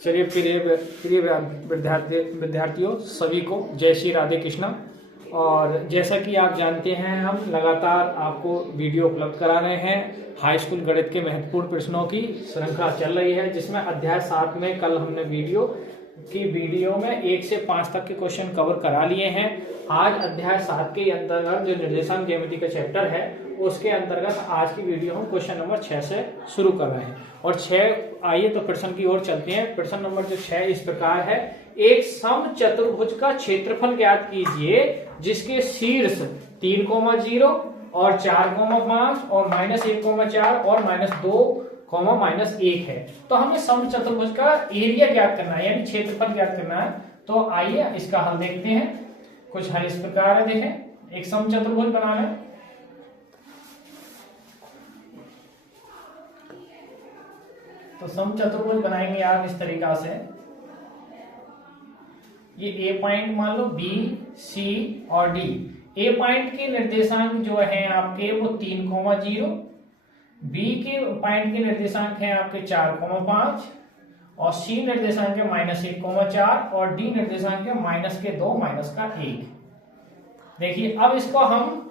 चलिए प्रिय विद्यार्थियों सभी को जय श्री राधे कृष्णा। और जैसा कि आप जानते हैं हम लगातार आपको वीडियो उपलब्ध करा रहे हैं। हाई स्कूल गणित के महत्वपूर्ण प्रश्नों की श्रृंखला चल रही है, जिसमें अध्याय 7 में कल हमने वीडियो में 1 से 5 तक के क्वेश्चन कवर करा लिए हैं। आज अध्याय 7 के अंतर्गत जो निर्देशांक ज्यामिति का चैप्टर है उसके अंतर्गत आज की वीडियो हम क्वेश्चन नंबर 6 से शुरू कर रहे हैं। और 6 आइए तो प्रश्न की ओर चलते हैं। प्रश्न नंबर जो 6 इस प्रकार है, एक समचतुर्भुज का क्षेत्रफल ज्ञात कीजिए जिसके शीर्ष 3,0 और 4,5 और -1,4 और -2, -1 है। तो हमें समचतुर्भुज का एरिया ज्ञात करना है, यानी क्षेत्रफल ज्ञात करना है। तो आइए इसका हल देखते हैं। कुछ हल इस प्रकार है, देखें। एक समचतुर्भुज बनाना है, तो समचतुर्भुज बनाएंगे आप इस तरीका से। ये ए पॉइंट मान लो, बी, सी और डी। ए पॉइंट के निर्देशांक जो है आपके वो 3,0, बी के पॉइंट के निर्देशांक हैं आपके 4,5 और सी निर्देशांक है -1,4 और डी निर्देशांक है -2, -1। देखिए अब इसको हम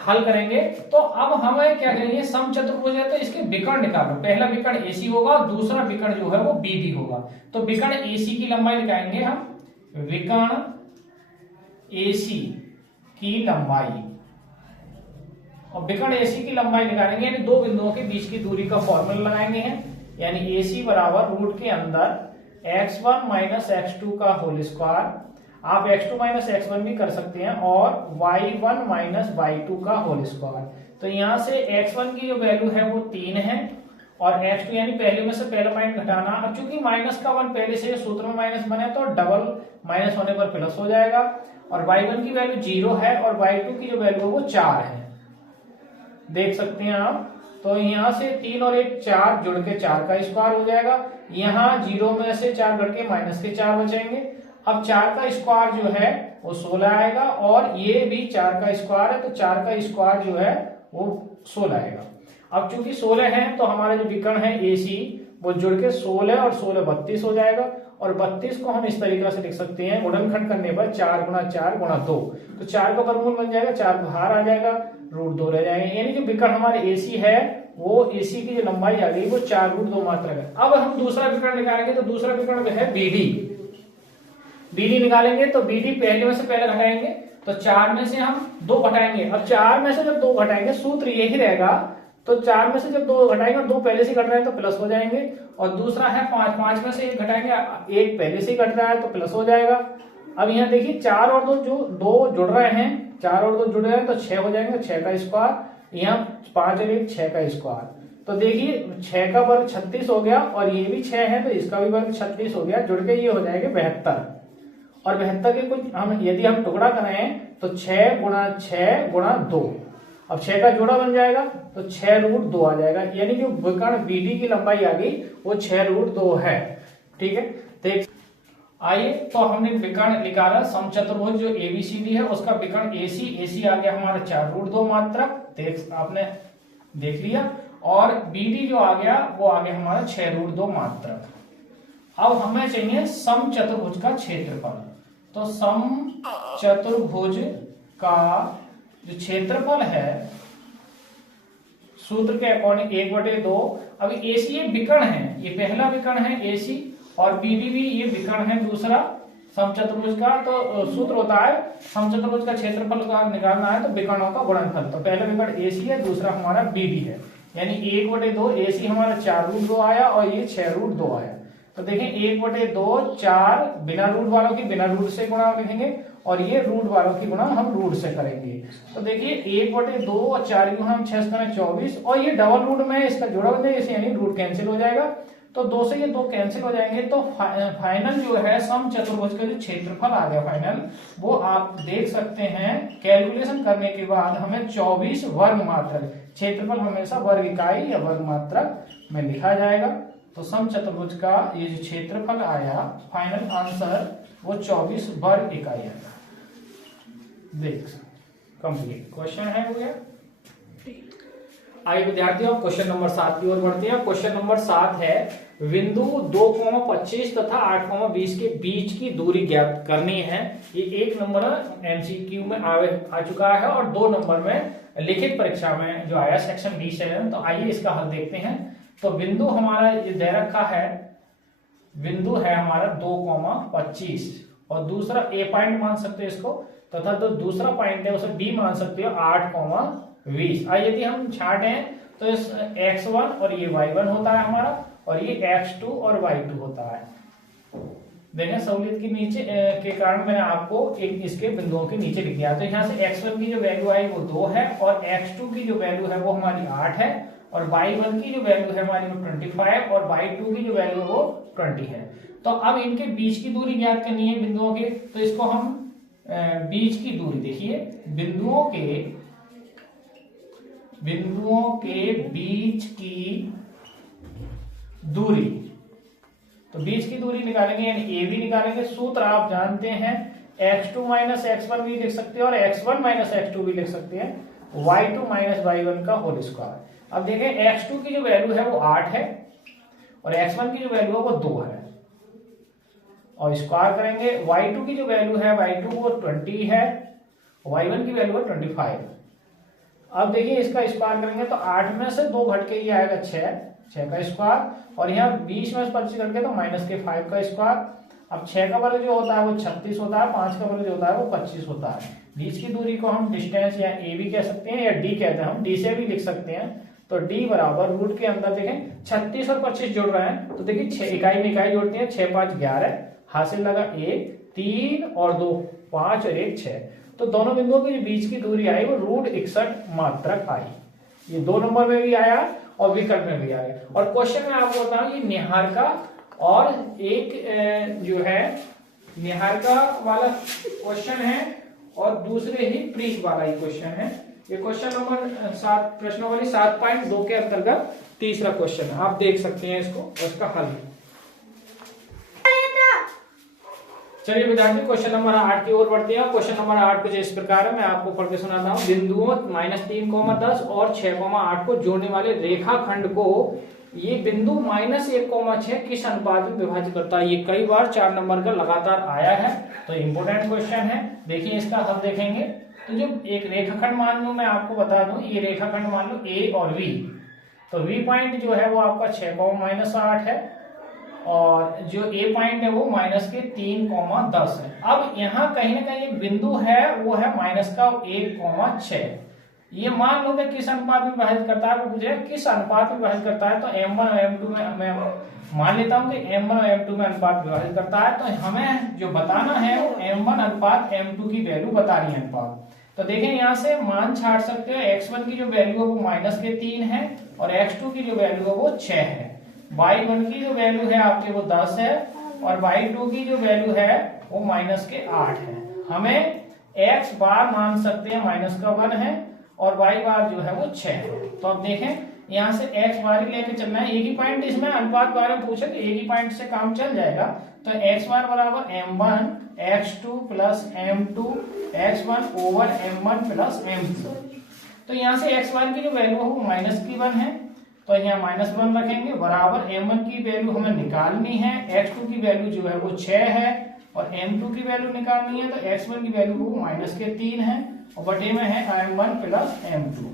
हल करेंगे। तो अब हमें क्या करेंगे, समचतुर्भुज है तो इसके विकर्ण निकालो। पहला विकर्ण एसी होगा, दूसरा विकर्ण जो है वो बीडी होगा। तो विकर्ण एसी की लंबाई निकालेंगे हम, विकर्ण एसी की लंबाई, और विकर्ण एसी की लंबाई निकालेंगे यानी दो बिंदुओं के बीच की दूरी का फॉर्मूला लगाएंगे हैं। यानी एसी बराबर रूट के अंदर x1 - x2 का होल स्क्वायर, आप x2 - x1 भी कर सकते हैं, और y1 - y2 का होल स्क्वायर। तो यहां से x1 की जो वैल्यू है वो 3 है और x2 यानी पहले में से पहला पॉइंट घटाना। अब चूंकि -1 पहले से सूत्र में माइनस बने तो डबल माइनस होने पर प्लस हो जाएगा। और y1 की वैल्यू 0 है और y2 की जो वैल्यू है वो 4 है, देख सकते हैं आप। तो यहाँ से 3 और 1 4 जुड़ के 4 का स्क्वायर हो जाएगा। यहाँ 0 में से 4 घट के -4 बचेंगे। अब 4 का स्क्वायर जो है वो 16 आएगा और ये भी 4 का स्क्वायर है, तो 4 का स्क्वायर जो है वो 16 आएगा। अब चूंकि 16 है तो हमारा जो विकर्ण है एसी वो जुड़ के 16 और 16 32 हो जाएगा। और 32 को हम इस तरीका से लिख सकते हैं, गुणनखंड करने पर 4 × 4 × 2, तो 4 का वर्गमूल बन जाएगा, 4 बाहर आ जाएगा, √2 रह जाएंगे। यानी जो विकर्ण हमारे एसी है वो एसी की जो लंबाई आ गई वो 4√2 मात्रक है। अब हम दूसरा विकर्ण निकालेंगे, तो दूसरा विकर्ण है बीडी। बीडी निकालेंगे तो बीडी पहले में से पहले घटाएंगे, तो 4 में से हम 2 घटाएंगे। अब 4 में से जब 2 घटाएंगे सूत्र यही रहेगा, तो 4 में से जब 2 घटाएंगे और 2 पहले से घट रहे हैं तो प्लस हो जाएंगे। और दूसरा है 5 में से 1 घटाएंगे, 1 पहले से घट रहा है तो प्लस हो जाएगा। अब यहाँ देखिए 4 और 2 जो 2 जुड़ रहे हैं, 4 और 2 जुड़ रहे हैं तो 6 हो जाएंगे, 6 का स्क्वायर। यहाँ 5 और 1 6 का स्क्वायर। तो देखिए 6 का वर्ग 36 हो गया और ये भी 6 है तो इसका भी वर्ग 36 हो गया, जुड़ के ये हो जाएगा 72। और 72 के कुछ हम यदि हम टुकड़ा करें तो 6 × 6 × 2, अब 6 का जोड़ा बन जाएगा तो 6√2 आ जाएगा। यानी जो विकर्ण बीडी की लंबाई आ गई वो 6√2 है। ठीक है, देख आइए तो हमने विकर्ण निकाला समचतुर्भुज जो एबीसीडी है उसका विकर्ण एसी आ गया हमारा 4√2 मात्रक, आपने देख लिया। और बीडी जो आ गया वो आ गया हमारा 6√2 मात्रक। अब हमें चाहिए समचतुर्भुज का क्षेत्रफल। तो समचतुर्भुज का जो क्षेत्रफल है सूत्र के अकॉर्डिंग 1/2। अभी एसी ये विकर्ण है, ये पहला विकर्ण है एसी, और बीडी भी ये विकर्ण है दूसरा समचतुर्भुज का। तो सूत्र होता है समचतुर्भुज का क्षेत्रफल का निकालना है तो विकर्णों का गुणनफल। तो पहला विकर्ण एसी है, दूसरा हमारा बीडी है। यानी 1/2 एसी हमारा 4√2 आया और ये 6√2 आया। तो देखें 1/2 4 बिना रूट वालों की बिना रूट से गुणा लिखेंगे और ये रूट वालों की गुणा हम रूट से करेंगे। तो देखिए 1/2 और 4 को हम 6 × 24 और ये डबल रूट में इसका जोड़ा बन जाएगा, यानी रूट कैंसिल हो जाएगा। तो 2 से ये 2 कैंसिल हो जाएंगे। तो फाइनल जो है समचतुर्भुज का जो क्षेत्रफल आ गया फाइनल, वो आप देख सकते हैं कैलकुलेशन करने के बाद हमें 24 वर्ग मात्रक। क्षेत्रफल हमेशा वर्ग इकाई या वर्ग मात्रक में लिखा जाएगा। तो समचतुर्भुज का ये जो क्षेत्रफल आया फाइनल आंसर वो 24 वर्ग इकाई आया। देख कंप्लीट क्वेश्चन है हो गया। आइए विद्यार्थियों क्वेश्चन नंबर 7 की ओर बढ़ते हैं। क्वेश्चन नंबर 7 है बिंदु 2,25 तथा 8,20 के बीच की दूरी ज्ञात करनी है। ये 1 नंबर एमसीक्यू में आ चुका है और 2 नंबर में लिखित परीक्षा में जो आया सेक्शन बी से। तो आइए इसका हल देखते हैं। तो बिंदु हमारा ये दे रखा है, बिंदु है हमारा 2,25 और दूसरा ए पॉइंट मान सकते हो इसको, तथा जो दूसरा पॉइंट है उसे बी मान सकते हो 8,20। यदि हम छाटें तो इस x1 और ये y1 होता है हमारा, और ये x2 और y2 होता है। देखें सहूलियत के नीचे के कारण मैंने आपको एक इसके बिंदुओं के नीचे लिख दिया। तो यहाँ से x1 की जो वैल्यू आई वो 2 है और x2 की जो वैल्यू है वो हमारी 8 है और y1 की जो वैल्यू है हमारी वो 25 और y2 की जो वैल्यू है वो 20 है। तो अब इनके बीच की दूरी ज्ञात करनी है बिंदुओं के। तो इसको हम बीच की दूरी देखिए, बिंदुओं के बीच की दूरी, तो बीच की दूरी निकालेंगे यानी ए बी निकालेंगे। सूत्र आप जानते हैं, x2 माइनस x1 भी लिख सकते हैं और x1 माइनस x2 भी लिख सकते हैं, y2 माइनस y1 का होल स्क्वायर। अब देखें x2 की जो वैल्यू है वो 8 है और x1 की जो वैल्यू है वो 2 है और स्क्वायर करेंगे। y2 की जो वैल्यू है y2 वो 20 है, y1 की वैल्यू है 25। अब देखिए इसका स्क्वायर करेंगे तो 8 में से 2 घट के ये आएगा 6 का स्क्वायर और यहाँ 20 में से 25 घट के तो -5 का स्क्वायर। अब 6 का वर्ग जो होता है वो 36 होता है, 5 का वर्ग जो होता है वो 25 होता है। बीच की दूरी को हम डिस्टेंस या ए भी कह सकते हैं या डी कहते हैं, हम डी से भी लिख सकते हैं। तो डी बराबर रूट के अंदर देखें 36 और 25 जोड़ रहे हैं तो देखिए 6 इकाई में इकाई जोड़ते हैं, 6 5 11, हासिल लगा 1 3 और 2 5 और 1 6। तो दोनों बिंदुओं के बीच की दूरी आई वो √61 मात्रक आई। ये 2 नंबर में भी आया और विकल्प में भी आया। और क्वेश्चन में आपको बताऊं ये निहारिका और एक जो है निहारिका वाला क्वेश्चन है और दूसरे ही प्रीत वाला ही क्वेश्चन है। ये क्वेश्चन नंबर 7 प्रश्नावली 7.2 के अंतर्गत तीसरा क्वेश्चन है। आप देख सकते हैं इसको और इसका हल। चलिए विद्यार्थी क्वेश्चन नंबर 8 की ओर बढ़ते हैं। क्वेश्चन नंबर 8 कुछ इस प्रकार है, मैं आपको पढ़ के सुनाता हूँ। बिंदुओं -3,10 और 6,8 को जोड़ने वाले रेखाखंड को ये बिंदु -1,6 किस अनुपात में विभाजित करता है। ये कई बार 4 नंबर का लगातार आया है, तो इंपोर्टेंट क्वेश्चन है। देखिए इसका हल देखेंगे। तो जो एक रेखाखंड मान लो, मैं आपको बता दूं, ये रेखाखंड मान लो ए और वी। तो वी पॉइंट जो है वो आपका 6,-8 है और जो ए पॉइंट है वो -3,10 है। अब यहाँ कहीं ना कहीं एक बिंदु है वो है -1,6। ये मान लो कि किस अनुपात में विभाजित करता है, वो पूछे किस अनुपात में विभाजित करता है। तो m1 और m2 में मैं मान लेता हूं कि m1 और m2 में अनुपात विभाजित करता है। तो हमें जो बताना है वो m1 अनुपात m2 की वैल्यू बतानी है अनुपात। तो देखें यहाँ से मान छाट सकते हो। x1 की जो वैल्यू है वो -3 है और x2 की जो वैल्यू है वो 6 है। y1 की जो वैल्यू है आपके वो 10 है और y2 की जो वैल्यू है वो -8 है। हमें x बार मान सकते हैं -1 है और y बार जो है वो 6 है। तो अब देखें यहाँ से x बार ही लेके चलना है। एक ही पॉइंट इसमें अनुपात बारे में पूछे तो एक ही पॉइंट से काम चल जाएगा। तो x बार बराबर m1 x2 plus m2 x1 over m1 plus m2। तो यहाँ से x बार की जो वैल्यू है वो -1 है, तो यहाँ -1 रखेंगे बराबर m1 की वैल्यू हमें निकालनी है, x2 की वैल्यू जो है वो 6 है और m2 की वैल्यू निकालनी है। तो x1 की वैल्यू वो -3 है और बटे में है m1 प्लस m2।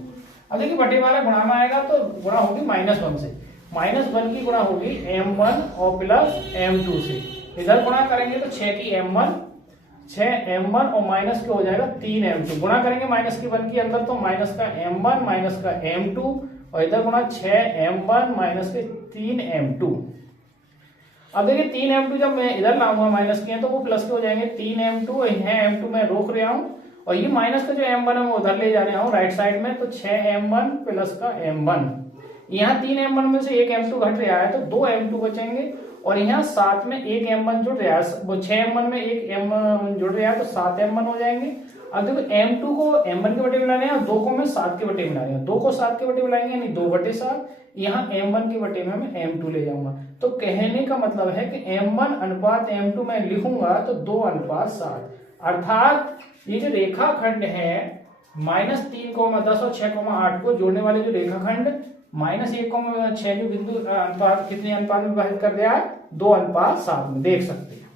अब देखिए बटे वाला गुणा में आएगा तो गुणा होगी -1 से, -1 की गुणा होगी m1 और प्लस m2 से। इधर गुणा करेंगे तो 6 की m1 और माइनस के हो जाएगा 3m2। गुणा करेंगे -1 के अंदर तो माइनस का m1 माइनस का m2 और इधर गुणा 6m1 माइनस के 3m2। अब देखिए 3m2 जब मैं इधर लाऊंगा माइनस के तो वो प्लस के हो जाएंगे 3m2 और यहाँ m2 मैं रोक रहा हूँ और ये माइनस का जो m1 है वो उधर ले जा रहा हूँ राइट साइड में। तो 6m1 प्लस का m1, यहाँ 3m1 में से एक m2 घट रहा है तो 2m2 बचेंगे और यहाँ 7 में एक m1 जुड़ रहा है, वो 6m1 में एक m जुड़ रहा है तो 7m1 हो जाएंगे। अब देखो m2 को m1 के बटे मिला रहे हैं, 2 को मैं 7 के बटे मिला रहे हैं, 2 को 7 के बटे मिलाएंगे यानी 2/7। यहाँ m1 के बटे में मैं m2 ले जाऊंगा। तो कहने का मतलब है कि m1 अनुपात m2 में लिखूंगा तो 2:7, अर्थात ये जो रेखाखंड है -3,10 और 6,8 को जोड़ने वाले जो रेखाखंड -1,6 जो बिंदु अनुपात कितने अनुपात में विभाजित कर दिया है, 2:7 में देख सकते हैं।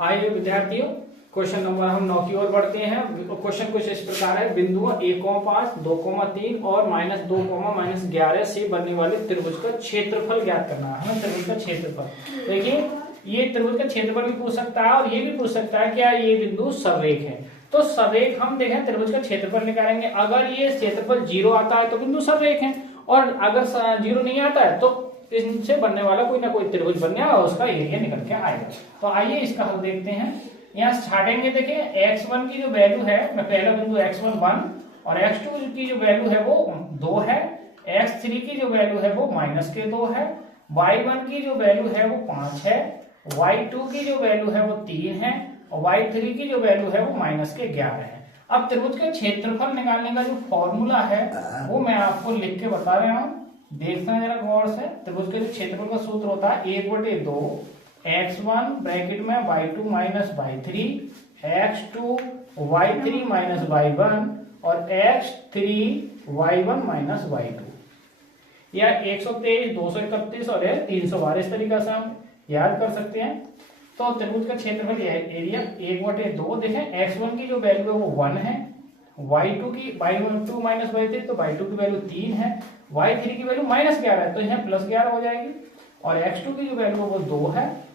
आइए विद्यार्थियों क्वेश्चन नंबर हम 9 की ओर बढ़ते हैं। क्वेश्चन कुछ इस प्रकार है, बिंदुओं 1,5, 2,3 और -2, -11 से बनने वाले त्रिभुज का क्षेत्रफल ज्ञात करना है हमें। त्रिभुज का क्षेत्रफल देखिए, ये त्रिभुज का क्षेत्रफल भी पूछ सकता है और ये भी पूछ सकता है क्या ये बिंदु सररेख है। तो सररेख हम देखें त्रिभुज का क्षेत्रफल निकालेंगे, अगर ये क्षेत्रफल 0 आता है तो बिंदु सररेख है, और अगर 0 नहीं आता है तो इनसे बनने वाला कोई ना कोई त्रिभुज बन गया और उसका एरिया निकल के आएगा। तो आइए इसका हल देखते हैं। यहाँ स्टार्टिंग देखिए, x1 की जो वैल्यू है, मैं पहला बिंदु x1 1 और x2 की जो वैल्यू है वो 2 है, x3 की जो वैल्यू है वो -2 है, y1 की जो वैल्यू है वो 5 है, y2 की जो वैल्यू है वो 3 है और y3 की जो वैल्यू है वो -11 है। अब त्रिभुज का क्षेत्रफल निकालने का जो फॉर्मूला है वो मैं आपको लिख के बता रहा हूँ, देखना है जरा गौर से। त्रिभुज के क्षेत्रफल का सूत्र होता है 1/2 x1 ब्रैकेट में y2 minus y3 x2 y3 minus y1 और x3 y1 माइनस y2, या 123, 231 और 312 इस तरीका से हम याद कर सकते हैं। तो त्रिभुज का क्षेत्रफल एरिया 1/2 देखें, x1 की जो वैल्यू है वो 1 है, y2 माइनस y3 तो y2 की वैल्यू 3 है, y3 की वैल्यू -11 है तो यहाँ +11 हो जाएगी, और x2 की जो वैल्यू है वो 2 है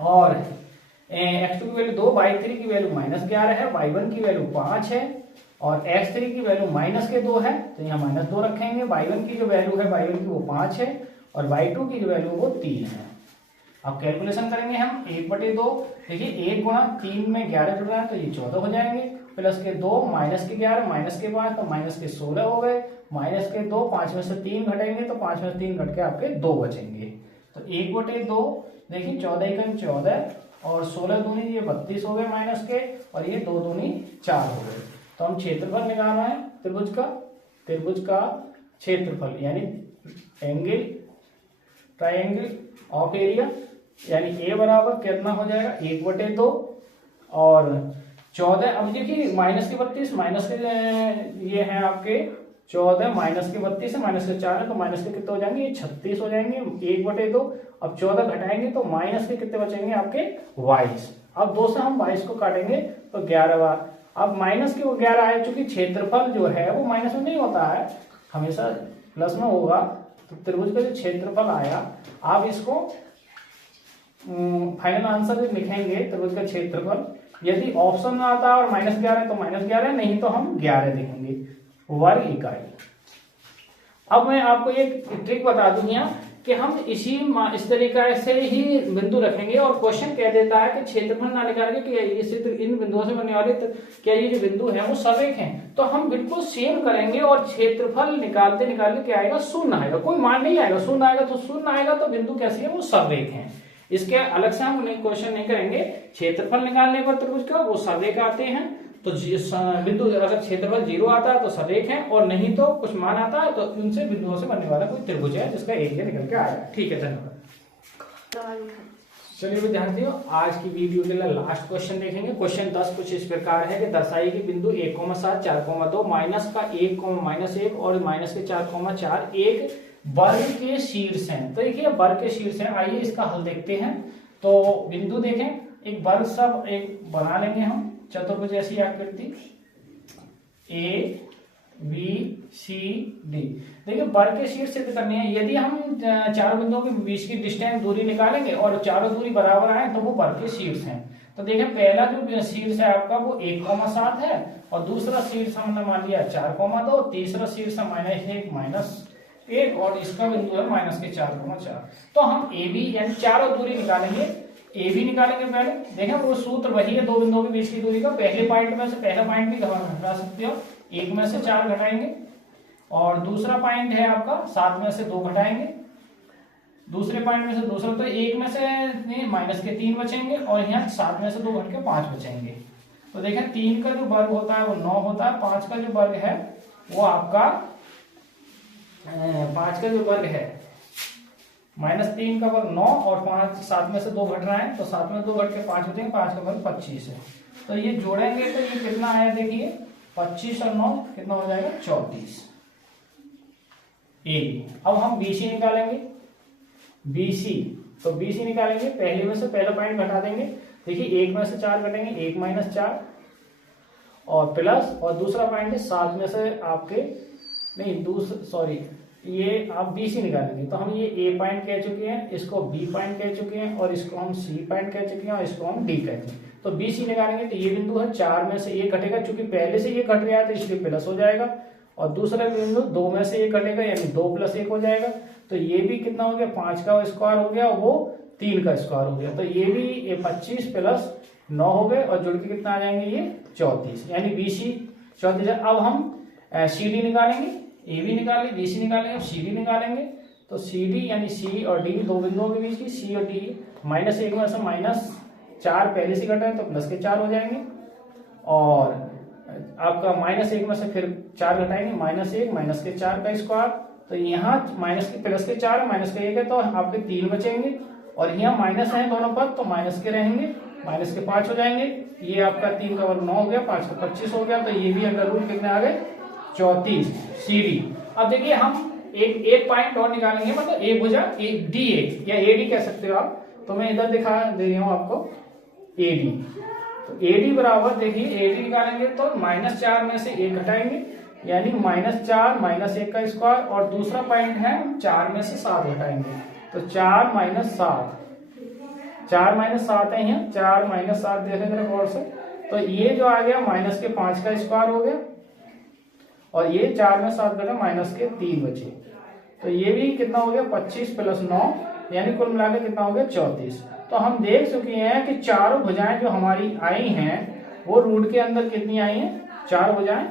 और x2 की वैल्यू 2, y3 की वैल्यू -11 है, y1 की वैल्यू 5 है और x3 की वैल्यू -2 है तो यहाँ -2 रखेंगे। y1 की जो वैल्यू है y1 की वो 5 है और y2 की जो वैल्यू वो 3 है। अब कैलकुलेशन करेंगे हम 1/2, देखिए 1 गुणा 3 में 11 जुड़ रहा है तो ये 14 हो जाएंगे, +2 -11 -5 तो -16 हो गए, -2 5 में से 3 घटेंगे तो 5 में से 3 घट के आपके 2 बचेंगे। तो 1/2 देखिए 14 × 14 और 16 दूनी ये 32 हो गए माइनस के, और ये 2 दूनी 4 हो गए। तो हम क्षेत्रफल निकालना है त्रिभुज का क्षेत्रफल यानी एंगल ट्राइंगल ऑफ एरिया, यानी a बराबर कितना हो जाएगा 1/2 और 14। अब देखिए -32 माइनस के ये है आपके 14 -32 है, -4 है तो माइनस के कितने हो जाएंगे, ये 36 हो जाएंगे 1/2। अब 14 घटाएंगे तो माइनस के कितने बचेंगे आपके 22। अब 2 से हम 22 को काटेंगे तो 11 बार। अब माइनस के वो 11 आए, चूंकि क्षेत्रफल जो है वो माइनस में नहीं होता है, हमेशा प्लस में होगा। तो त्रिभुज का जो क्षेत्रफल आया, आप इसको फाइनल आंसर लिखेंगे त्रिभुज का क्षेत्रफल। यदि ऑप्शन में आता है और -11 तो -11, नहीं तो हम 11 लिखेंगे वर्ग इकाई। अब मैं आपको एक ट्रिक बता दूं यहाँ कि हम इस तरीके से ही बिंदु रखेंगे और क्वेश्चन कह देता है कि क्षेत्रफल ना निकाल के इन बिंदुओं से बनने वाले क्या ये जो बिंदु है वो सररेख हैं, तो हम बिल्कुल सेम करेंगे और क्षेत्रफल निकालते निकालते क्या आएगा, 0 आएगा, कोई मान नहीं आएगा, 0 आएगा तो 0 आएगा तो बिंदु कैसी है वो सररेख है। इसके अलग से हम क्वेश्चन नहीं करेंगे। क्षेत्रफल निकालने पर त्रिभुज का वो सररेख आते हैं, तो बिंदु अगर क्षेत्रफल 0 आता है तो सररेख है और नहीं तो कुछ मान आता है तो उनसे बिंदुओं से बनने वाला कोई त्रिभुज है जिसका एरिया निकल के आएगा। ठीक है, धन्यवाद। चलिए विद्यार्थियों, आज की वीडियो के लिए लास्ट क्वेश्चन देखेंगे। क्वेश्चन 10 कुछ इस प्रकार है कि दर्शाइए कि बिंदु 1,7 4,2 माइनस का 1, -1 और -4,4 एक वर्ग के शीर्ष हैं। तो देखिए वर्ग के शीर्ष हैं, आइए इसका हल देखते हैं। तो बिंदु देखें, एक वर्ग सब एक बना लेंगे हम चतुर्भुज जैसी आकृति A B C D। देखिए वर्ग के शीर्ष सिद्ध करनी है। यदि हम चारों बिंदुओं के बीच की डिस्टेंस दूरी निकालेंगे और चारों दूरी बराबर आए तो वो वर्ग के शीर्ष हैं। तो देखिए पहला जो शीर्ष है आपका वो 1,7 है और दूसरा शीर्ष हमने मान लिया 4,2, तीसरा शीर्ष -1 और इसका बिंदु है -4,4। तो हम ए बी यानी चारों दूरी निकालेंगे। ए बी निकालेंगे पहले, देखें वो सूत्र वही है दो बिंदुओं के बीच की दूरी का। पहले पॉइंट में से पहला पॉइंट भी घटा सकते हो, 1 में से 4 घटाएंगे और दूसरा पॉइंट है आपका 7 में से 2 घटाएंगे, दूसरे पॉइंट में से दूसरा, तो 1 में से -3 बचेंगे और यहाँ 7 में से 2 घट के 5 बचेंगे। तो देखें 3 का जो वर्ग होता है वो 9 होता है, 5 का जो वर्ग है वो आपका 5 का जो वर्ग है -3 का वर्ग 9 और 5 7 में से 2 घट रहा है तो 7 में 2 घट के 5 बचेंगे, 5 का वर्ग 25 है। तो ये जोड़ेंगे तो ये कितना आया देखिए, 25 और 9 कितना हो जाएगा 34 ए। अब हम BC निकालेंगे, BC तो BC निकालेंगे, पहले में से पहला पॉइंट घटा देंगे। देखिए 1 में से 4 घटेंगे, 1 - 4 और प्लस, और दूसरा पॉइंट है 7 में से आपके नहीं सॉरी ये आप BC निकालेंगे तो हम ये A पॉइंट कह चुके हैं, इसको B पॉइंट कह चुके हैं और इसको हम C पॉइंट कह चुके हैं और इसको हम D कहते हैं। तो BC निकालेंगे तो ये बिंदु है 4 में से 1 घटेगा, चूंकि पहले से ये घट रहा है तो इसलिए प्लस हो जाएगा, और दूसरा बिंदु 2 में से 1 घटेगा यानी 2 + 1 हो जाएगा। तो ये भी कितना हो गया, 5 का स्क्वायर हो गया, वो 3 का स्क्वायर हो गया। तो ये भी 25 + 9 हो गए और जुड़ के कितना आ जाएंगे ये 34, यानी BC 34। अब हम CD निकालेंगे, AB निकालेंगे, BC निकालेंगे, अब CD निकालेंगे। तो CD यानी C और D दो बिंदुओं के बीच की, C और D -1 में से -4 पहले से घटा है तो प्लस के 4 हो जाएंगे, और आपका -1 में से फिर 4 घटाएंगे, -1 - के 4 का स्क्वायर। तो यहाँ माइनस के प्लस के 4 माइनस के 1 है तो आपके 3 बचेंगे, और यहाँ माइनस है दोनों पर तो माइनस के रहेंगे, माइनस के 5 हो जाएंगे। ये आपका 3 का वर्ग 9 हो गया, 5 का 25 हो गया। तो ये भी अंडर रूट कितने आ गए 34 CD। अब देखिए हम एक पॉइंट और निकालेंगे, मतलब एक भुजा DA या AD कह सकते हो आप। तो मैं इधर दिखा दे रही हूँ आपको AD। तो AD बराबर देखिए AD निकालेंगे तो -4 में से 1 घटाएंगे यानी -4 - 1 का स्क्वायर, और दूसरा पॉइंट है 4 में से 7 घटाएंगे तो 4 - 7, 4 - 7 है यहाँ, 4 - 7 देखें जरा गौर से। तो ये जो आ गया -5 का स्क्वायर हो गया, और ये 4 में 7 घटा -3 बचे। तो ये भी कितना हो गया 25 + 9 यानी कुल मिलाकर कितना हो गया 34। तो हम देख चुके हैं कि चारों भुजाएं जो हमारी आई हैं वो रूट के अंदर कितनी आई हैं, 4 भुजाएं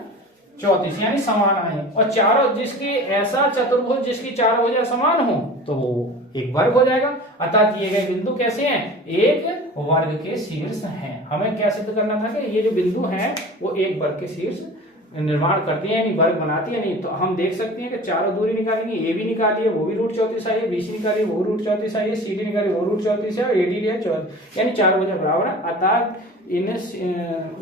34 यानी समान आई हैं। और चारों जिसकी ऐसा चतुर्भुज जिसकी चारों भुजाएं समान हो तो वो एक वर्ग हो जाएगा। अर्थात दिए गए बिंदु कैसे हैं, एक वर्ग के शीर्ष हैं। हमें क्या सिद्ध करना था कि ये जो बिंदु हैं वो एक वर्ग के शीर्ष निर्माण करती है यानी वर्ग बनाती है। नहीं तो हम देख सकते हैं कि चारों दूरी निकालेंगे, ए भी निकालिए वो भी √34 आई है, BC निकालिए वो √34 आई है, CD निकालिए वो √34 है, और AD है 34 यानी चारों भुजा बराबर है। अर्थात इन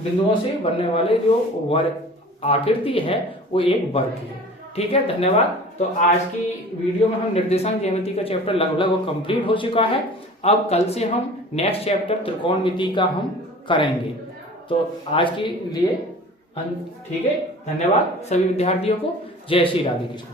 बिंदुओं से बनने वाले जो वर्ग आकृति है वो एक वर्ग की है। ठीक है, धन्यवाद। तो आज की वीडियो में हम निर्देशांक ज्यामिति का चैप्टर लगभग कंप्लीट हो चुका है। अब कल से हम नेक्स्ट चैप्टर त्रिकोणमिति का हम करेंगे। तो आज के लिए ठीक है, धन्यवाद सभी विद्यार्थियों को। जय श्री राधे कृष्ण।